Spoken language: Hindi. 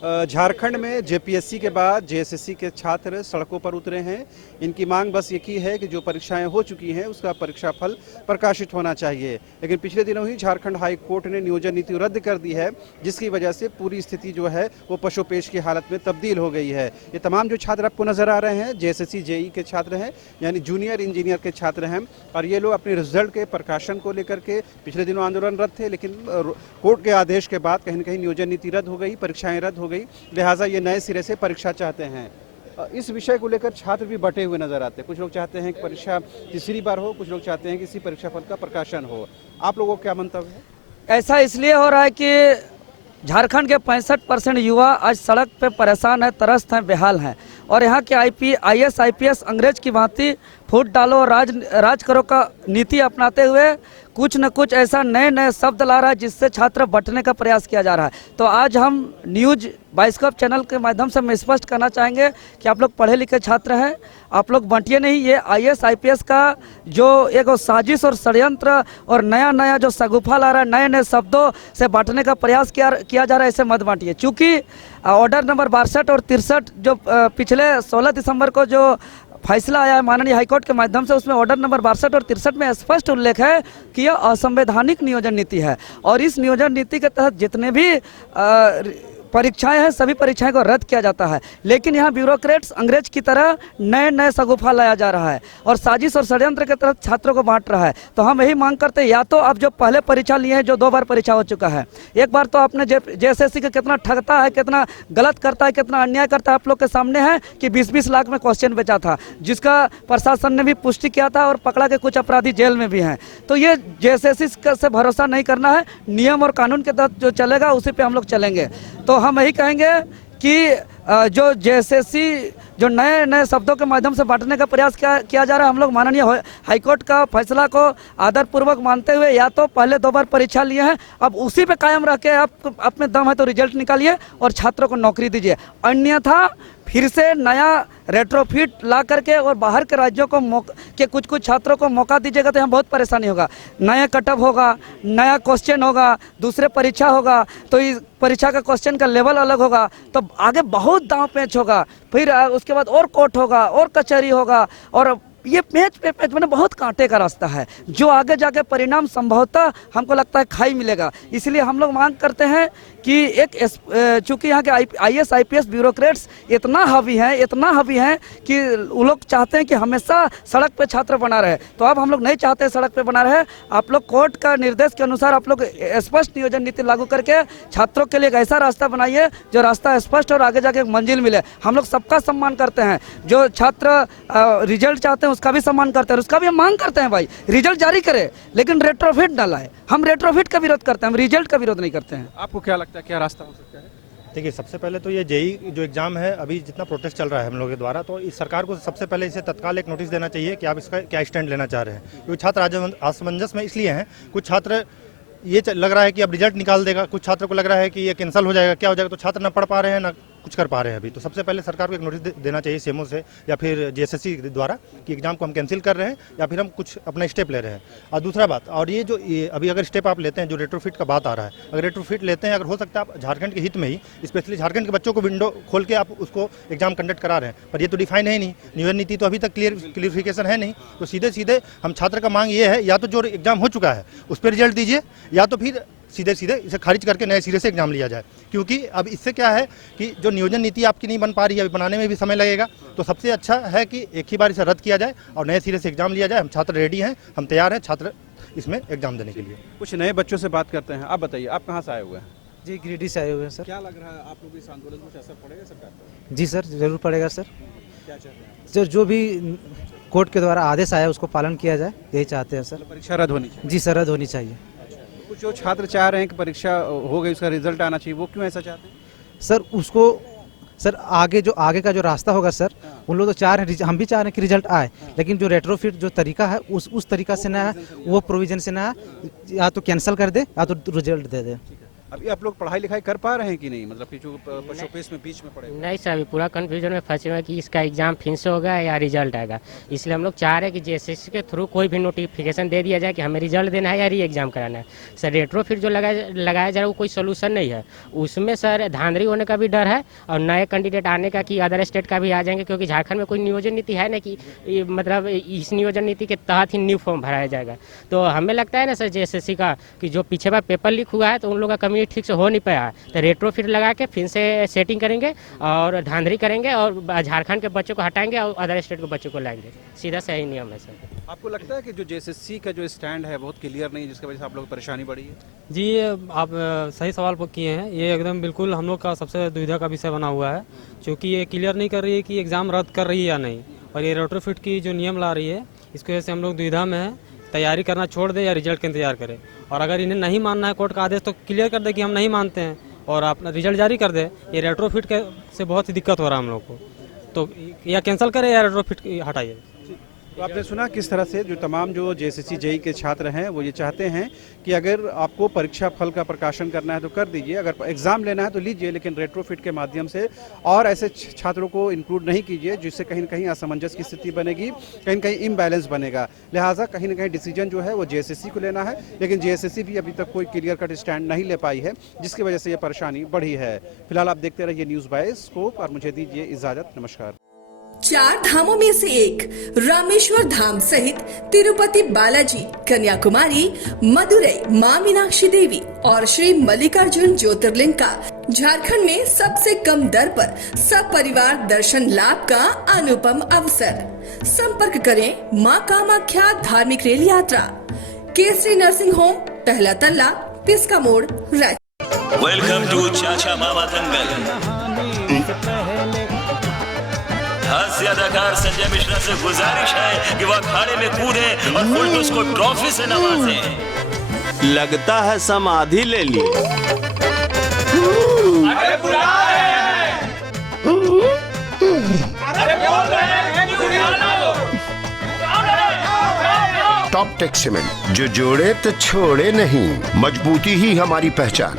झारखंड में जेपीएससी के बाद जेएसएससी के छात्र सड़कों पर उतरे हैं। इनकी मांग बस एक ही है कि जो परीक्षाएं हो चुकी हैं उसका परीक्षा फल प्रकाशित होना चाहिए। लेकिन पिछले दिनों ही झारखंड हाई कोर्ट ने नियोजन नीति रद्द कर दी है, जिसकी वजह से पूरी स्थिति जो है वो पशोपेश की हालत में तब्दील हो गई है। ये तमाम जो छात्र आपको नजर आ रहे हैं जेएसएससी जेई के छात्र हैं, यानी जूनियर इंजीनियर के छात्र हैं, और ये लोग अपने रिजल्ट के प्रकाशन को लेकर के पिछले दिनों आंदोलनरत थे। लेकिन कोर्ट के आदेश के बाद कहीं न कहीं नियोजन नीति रद्द हो गई, परीक्षाएं रद्द हो गई, लिहाजा ये नए सिरे से परीक्षा चाहते हैं। इस विषय को लेकर छात्र भी बटे हुए नजर आते हैं। कुछ लोग चाहते हैं कि परीक्षा तीसरी बार हो, कुछ लोग चाहते हैं कि इसी परीक्षा फल का प्रकाशन हो। आप लोगों का क्या मंतव्य है? ऐसा इसलिए हो रहा है कि झारखंड के 65% युवा आज सड़क पे परेशान है, त्रस्त हैं, बेहाल हैं। और यहाँ के आईएएस आईपीएस अंग्रेज की भांति फूट डालो और राज करो का नीति अपनाते हुए कुछ न कुछ ऐसा नए नए शब्द ला रहा है जिससे छात्र बंटने का प्रयास किया जा रहा है। तो आज हम न्यूज बाइस्कोप चैनल के माध्यम से हम स्पष्ट करना चाहेंगे कि आप लोग पढ़े लिखे छात्र हैं, आप लोग बंटिए नहीं। ये आईएएस आईपीएस का जो एक साजिश और षड्यंत्र और नया नया जो सगुफा ला रहा है, नए नए शब्दों से बांटने का प्रयास किया जा रहा है, इसे मत बांटिए। चूँकि ऑर्डर नंबर 62 और 63 जो पिछले 16 दिसंबर को जो फैसला आया है माननीय हाईकोर्ट के माध्यम से, उसमें ऑर्डर नंबर 62 और 63 में स्पष्ट उल्लेख है कि यह असंवैधानिक नियोजन नीति है। और इस नियोजन नीति के तहत जितने भी परीक्षाएं हैं, सभी परीक्षाएं को रद्द किया जाता है। लेकिन यहाँ ब्यूरोक्रेट्स अंग्रेज की तरह नए नए सगुफा लाया जा रहा है और साजिश और षड्यंत्र के तहत छात्रों को बांट रहा है। तो हम यही मांग करते हैं, या तो आप जो पहले परीक्षा लिए हैं, जो 2 बार परीक्षा हो चुका है, एक बार तो आपने जेएसएससी का कितना ठगता है, कितना गलत करता है, कितना अन्याय करता है, आप लोग के सामने है कि 20-20 लाख में क्वेश्चन बेचा था, जिसका प्रशासन ने भी पुष्टि किया था और पकड़ा के कुछ अपराधी जेल में भी हैं। तो ये जेएसएससी से भरोसा नहीं करना है, नियम और कानून के तहत जो चलेगा उसी पे हम लोग चलेंगे। तो हम यही कहेंगे कि जो जेएसएससी जो नए नए शब्दों के माध्यम से बांटने का प्रयास किया जा रहा है, हम लोग माननीय हाईकोर्ट का फैसला को आदरपूर्वक मानते हुए या तो पहले 2 बार परीक्षा लिए हैं, अब उसी पे कायम रह के आप अपने दम है तो रिजल्ट निकालिए और छात्रों को नौकरी दीजिए। अन्यथा फिर से नया रेट्रोफिट ला करके और बाहर के राज्यों के कुछ छात्रों को मौका दीजिएगा तो यहाँ बहुत परेशानी होगा। नया कटअप होगा, नया क्वेश्चन होगा, दूसरे परीक्षा होगा, तो इस परीक्षा का क्वेश्चन का लेवल अलग होगा, तो आगे बहुत दांव पेच होगा। फिर उसके बाद और कोर्ट होगा और कचहरी होगा और ये पेच पे पेच मैंने बहुत कांटे का रास्ता है, जो आगे जाके परिणाम संभवतः हमको लगता है खाई मिलेगा। इसलिए हम लोग मांग करते हैं कि चूंकि यहाँ के आईएएस आईपीएस ब्यूरोक्रेट्स इतना हावी हैं कि वो लोग चाहते हैं कि हमेशा सड़क पे छात्र बना रहे। तो अब हम लोग नहीं चाहते सड़क पे बना रहे। आप लोग कोर्ट का निर्देश के अनुसार आप लोग स्पष्ट नियोजन नीति लागू करके छात्रों के लिए एक ऐसा रास्ता बनाइए जो रास्ता स्पष्ट और आगे जाके एक मंजिल मिले। हम लोग सबका सम्मान करते हैं, जो छात्र रिजल्ट चाहते हैं उसका भी सम्मान करते हैं, उसका भी हम मांग करते हैं भाई रिजल्ट जारी करे, लेकिन रेट्रोफिट ना लाए। हम रेट्रोफिट का विरोध करते हैं, हम रिजल्ट का विरोध नहीं करते हैं। आपको क्या लगता है क्या रास्ता हो सकता है? देखिए, सबसे पहले तो ये जेई जो एग्जाम है, अभी जितना प्रोटेस्ट चल रहा है हम लोगों के द्वारा, तो इस सरकार को सबसे पहले इसे तत्काल एक नोटिस देना चाहिए कि आप इसका क्या स्टैंड लेना चाह रहे हैं। क्योंकि छात्र असमंजस में इसलिए हैं, कुछ छात्र ये लग रहा है कि अब रिजल्ट निकाल देगा, कुछ छात्रों को लग रहा है कि ये कैंसिल हो जाएगा, क्या हो जाएगा, तो छात्र ना पढ़ पा रहे हैं ना कुछ कर पा रहे हैं अभी। तो सबसे पहले सरकार को एक नोटिस देना चाहिए सीएमओ से या फिर जेएसएससी द्वारा कि एग्जाम को हम कैंसिल कर रहे हैं या फिर हम कुछ अपना स्टेप ले रहे हैं। और दूसरा बात, और ये जो अभी अगर स्टेप आप लेते हैं, जो रेट्रोफिट का बात आ रहा है, अगर रेट्रोफिट लेते हैं, अगर हो सकता है आप झारखंड के हित में ही स्पेशली झारखंड के बच्चों को विंडो खोल के आप उसको एग्जाम कंडक्ट करा रहे हैं, पर ये तो डिफाइन है नहीं, नियोजन नीति तो अभी तक क्लियरिफिकेशन है नहीं। तो सीधे सीधे हम छात्र का मांग ये है, या तो जो एग्जाम हो चुका है उस पर रिजल्ट दीजिए, या तो फिर सीधे सीधे इसे खारिज करके नए सिरे से एग्जाम लिया जाए। क्योंकि अब इससे क्या है कि जो नियोजन नीति आपकी नहीं बन पा रही है, अभी बनाने में भी समय लगेगा। तो सबसे अच्छा है कि एक ही बार इसे रद्द किया जाए और नए सिरे से एग्जाम लिया जाए। हम छात्र रेडी हैं, हम तैयार हैं छात्र इसमें एग्जाम देने के लिए। कुछ नए बच्चों से बात करते हैं। आप बताइए, आप कहाँ से आए हुए हैं? जी, गिरिडीह से आए हुए हैं सर। क्या लग रहा है आप लोग इस आंदोलन को कुछ असर पड़ेगा सरकार पर? जी सर, जरूर पड़ेगा सर। क्या चाहते हैं सर, जो भी कोर्ट के द्वारा आदेश आया उसको पालन किया जाए, यही चाहते हैं सर। परीक्षा रद्द होनी चाहिए? जी सर, रद्द होनी चाहिए। कुछ जो छात्र चाह रहे हैं कि परीक्षा हो गई उसका रिजल्ट आना चाहिए, वो क्यों ऐसा चाहते हैं? सर उसको सर आगे का जो रास्ता होगा सर, उन लोग तो चाह रहे हैं, हम भी चाह रहे हैं कि रिजल्ट आए, लेकिन जो रेट्रोफिट जो तरीका है उस तरीका से ना है, वो प्रोविजन से ना, या तो कैंसिल कर दे या तो रिजल्ट दे दे। अभी आप लोग पढ़ाई लिखाई कर पा रहे हैं कि नहीं, मतलब कि जो पशुपेश में बीच में पड़े हुए हैं? नहीं सर, अभी पूरा कंफ्यूजन में फंसे हुए हैं कि इसका एग्जाम फिर से होगा या रिजल्ट आएगा। इसलिए हम लोग चाह रहे हैं कि जेएसएससी के थ्रू कोई भी नोटिफिकेशन दे दिया जाए कि हमें रिजल्ट देना है या री एग्जाम कराना है। सर रेट्रोफिट जो लगाया जा रहा है वो कोई सोल्यूशन नहीं है, उसमें सर धांधली होने का भी डर है और नए कैंडिडेट आने का कि अदर स्टेट का भी आ जाएंगे, क्योंकि झारखंड में कोई नियोजन नीति है ना कि मतलब इस नियोजन नीति के तहत ही न्यू फॉर्म भराया जाएगा। तो हमें लगता है ना सर जेएसएससी का कि जो पीछे बार पेपर लीक हुआ है तो उन लोगों का कम्युनिटी ठीक से हो नहीं पाया, तो रेट्रोफिट लगा के फिर से सेटिंग करेंगे और धांधली करेंगे और झारखंड के बच्चों को हटाएंगे और अदर स्टेट के बच्चों को लाएंगे। सीधा सही नियम है सर। आपको लगता है कि जो जेएसएससी का जो स्टैंड है बहुत क्लियर नहीं है, जिसकी वजह से आप लोग को परेशानी बढ़ी है? जी, ये आप सही सवाल किए हैं। ये एकदम बिल्कुल हम लोग का सबसे दुविधा का विषय बना हुआ है, क्योंकि ये क्लियर नहीं कर रही है कि एग्ज़ाम रद्द कर रही है या नहीं, और ये रेट्रोफिट की जो नियम ला रही है इसकी वजह से हम लोग दुविधा में हैं, तैयारी करना छोड़ दे या रिजल्ट का इंतजार करें। और अगर इन्हें नहीं मानना है कोर्ट का आदेश तो क्लियर कर दे कि हम नहीं मानते हैं और अपना रिजल्ट जारी कर दे। ये रेट्रोफिट के से बहुत ही दिक्कत हो रहा है हम लोग को, तो या कैंसिल करें या रेट्रोफिट हटाइए। तो आपने सुना किस तरह से जो तमाम जो जेएसएससी जेईई के छात्र हैं वो ये चाहते हैं कि अगर आपको परीक्षा फल का प्रकाशन करना है तो कर दीजिए, अगर एग्ज़ाम लेना है तो लीजिए, लेकिन रेट्रोफिट के माध्यम से और ऐसे छात्रों को इंक्लूड नहीं कीजिए जिससे कहीं न कहीं असमंजस की स्थिति बनेगी, कहीं न कहीं इम्बैलेंस बनेगा। लिहाजा कहीं न कहीं डिसीजन जो है वो जेएसएससी को लेना है, लेकिन जेएसएससी भी अभी तक कोई क्लियर कट स्टैंड नहीं ले पाई है, जिसकी वजह से ये परेशानी बढ़ी है। फिलहाल आप देखते रहिए न्यूज़ बाय स्कोप और मुझे दीजिए इजाज़त। नमस्कार। 4 धामों में से एक रामेश्वर धाम सहित तिरुपति बालाजी, कन्याकुमारी, मदुरई मां मीनाक्षी देवी और श्री मल्लिकार्जुन ज्योतिर्लिंग का झारखंड में सबसे कम दर पर सब परिवार दर्शन लाभ का अनुपम अवसर। संपर्क करें मां कामाख्या धार्मिक रेल यात्रा, केसरी नर्सिंग होम, पहला तल्ला, पिस्का मोड़, रांची। वेलकम टू चाचा मामा दंगल। हास्य अदाकार संजय मिश्रा से गुजारिश है कि वह अखाड़े में कूदे और फुलटूस को ट्रॉफी से नवाजे। लगता है समाधि ले ली। अरे बुला रहे हैं। अरे बोल रहे हैं। टॉप टेक सीमेंट, जो जोड़े तो छोड़े नहीं, मजबूती ही हमारी पहचान।